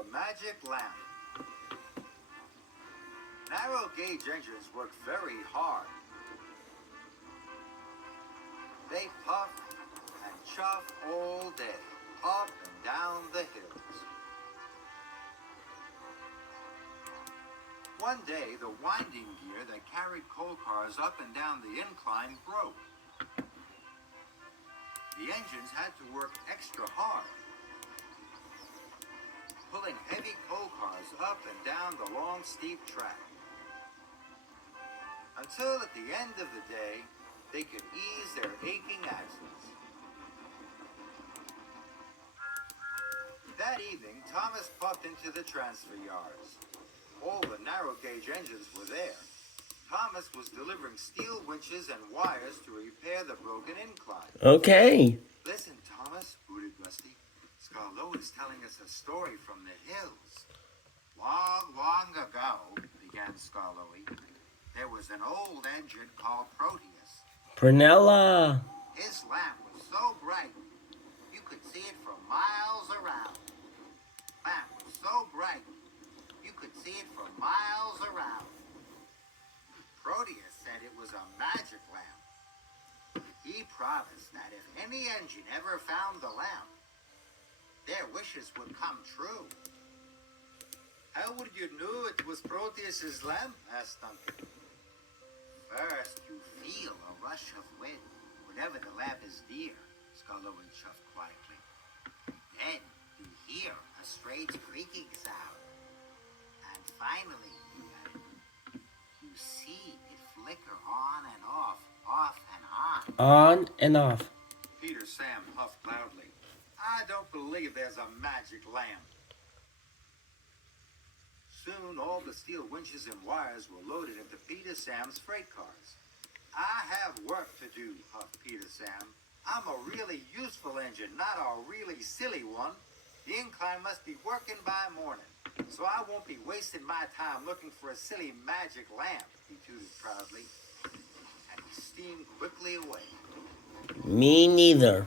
the magic lamp. Narrow gauge engines work very hard. They puff and chuff all day, up and down the hills. One day, the winding gear that carried coal cars up and down the incline broke. The engines had to work extra hard, pulling heavy coal cars up and down the long, steep track. Until at the end of the day, they could ease their aching axles. That evening, Thomas popped into the transfer yards. All the narrow gauge engines were there. Thomas was delivering steel winches and wires to repair the broken incline. Okay. Listen, Thomas, hooted Rusty. Skarloey's telling us a story from the hills. Long, long ago, began Skarloey, there was an old engine called Proteus. Prunella. His lamp was so bright, you could see it for miles around. Lamp was so bright, you could see it for miles around. Proteus said it was a magic lamp. He promised that if any engine ever found the lamp, their wishes would come true. How would you know it was Proteus's lamp? Asked Duncan. First, you feel a rush of wind whenever the lamp is near, Skarloey chuffed quietly. Then you hear a strange creaking sound. And finally, you see it flicker on and off and on. On and off. Peter Sam puffed loudly. I don't believe there's a magic lamp. Soon all the steel winches and wires were loaded into Peter Sam's freight cars. I have work to do, puffed Peter Sam. I'm a really useful engine, not a really silly one. The incline must be working by morning, so I won't be wasting my time looking for a silly magic lamp, he tooted proudly. And he steamed quickly away. Me neither.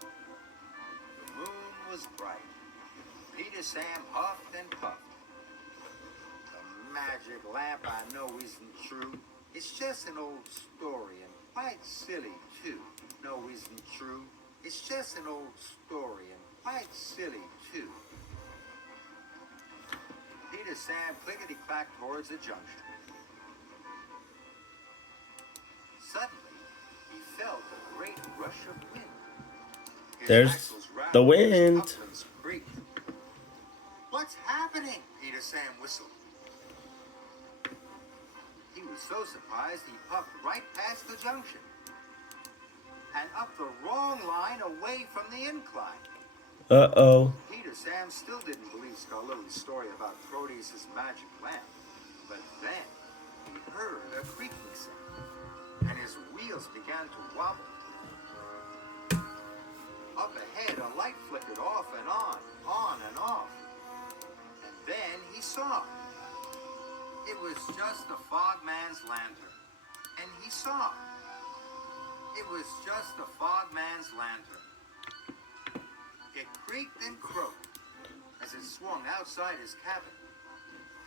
The moon was bright. Peter Sam huffed and puffed. The magic lamp I know isn't true. It's just an old story and quite silly too. No, isn't true. It's just an old story and quite silly too. Peter Sam clickety-clacked towards the junction. Suddenly, he felt a great rush of wind. His There's axles rattled, the his wind. couplings creaked. What's happening? Peter Sam whistled. He was so surprised he puffed right past the junction and up the wrong line away from the incline. Uh-oh. Peter Sam still didn't believe Skarloey's story about Proteus' magic lamp. But then he heard a creaking sound, and his wheels began to wobble. Up ahead, a light flickered off and on and off. And then he saw it. It was just the fogman's lantern. And he saw it. It was just the fogman's lantern. It creaked and croaked as it swung outside his cabin.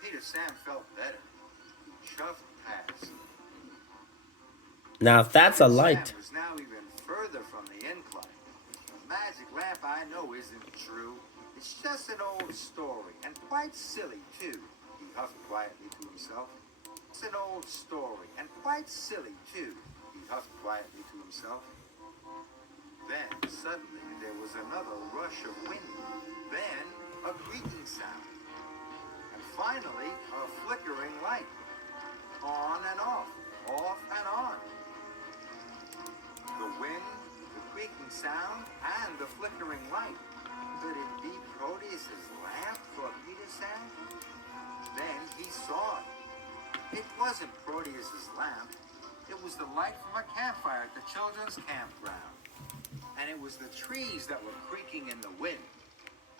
Peter Sam felt better. He chuffed past. Now that's a light. Sam was now even further from the incline. The magic lamp I know isn't true. It's just an old story, and quite silly too, he huffed quietly to himself. It's an old story, and quite silly too, he huffed quietly to himself. Then, suddenly, there was another rush of wind. Then, a creaking sound. And finally, a flickering light. On and off and on. The wind, the creaking sound, and the flickering light. Could it be Proteus' lamp, thought Peter Sam? Then he saw it. It wasn't Proteus' lamp. It was the light from a campfire at the children's campground. And it was the trees that were creaking in the wind.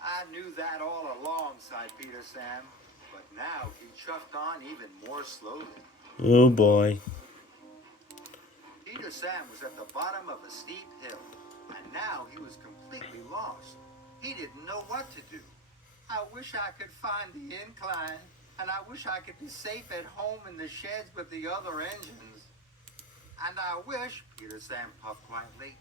I knew that all along, sighed Peter Sam. But now he chuffed on even more slowly. Oh boy. Peter Sam was at the bottom of a steep hill. And now he was completely lost. He didn't know what to do. I wish I could find the incline, and I wish I could be safe at home in the sheds with the other engines. And I wish, Peter Sam puffed quietly,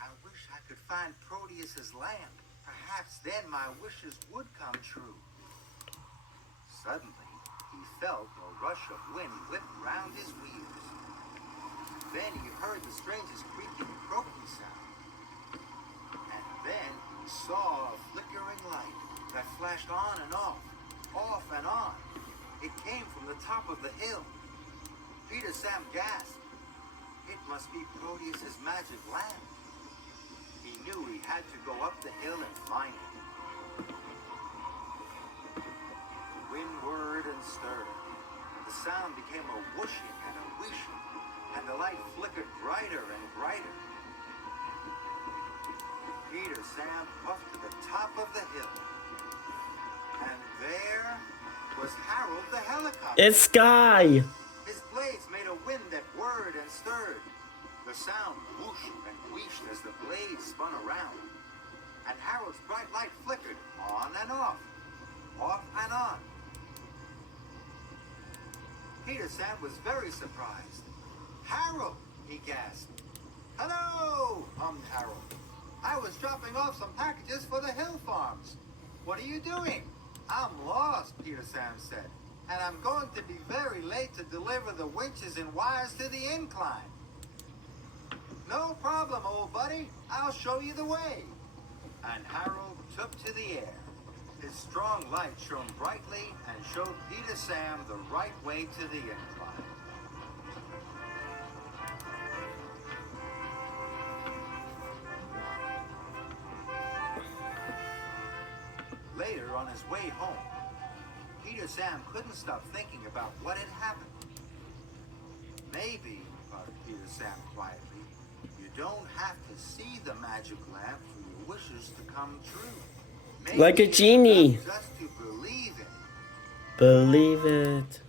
I wish I could find Proteus's lamp. Perhaps then my wishes would come true. Suddenly, he felt a rush of wind whip round his wheels. Then he heard the strangest creaking, croaking sound. And then he saw a flickering light that flashed on and off and on. It came from the top of the hill. Peter Sam gasped. It must be Proteus's magic lamp. He knew he had to go up the hill and find it. The wind whirred and stirred. The sound became a whooshing and a wheeshing, and the light flickered brighter and brighter. Peter Sam puffed to the top of the hill. And there was Harold the helicopter. It's Skye. His blades made a wind that whirred and stirred. The sound whooshed and wheeshed as the blades spun around. And Harold's bright light flickered on and off and on. Peter Sam was very surprised. Harold, he gasped. Hello, hummed Harold. I was dropping off some packages for the hill farms. What are you doing? I'm lost, Peter Sam said. And I'm going to be very late to deliver the winches and wires to the incline. No problem, old buddy. I'll show you the way. And Harold took to the air. His strong light shone brightly and showed Peter Sam the right way to the incline. Later, on his way home, Peter Sam couldn't stop thinking about what had happened. Maybe, thought Peter Sam quietly, you don't have to see the magic lamp for your wishes to come true. Maybe Like a genie. just to believe it. Believe it.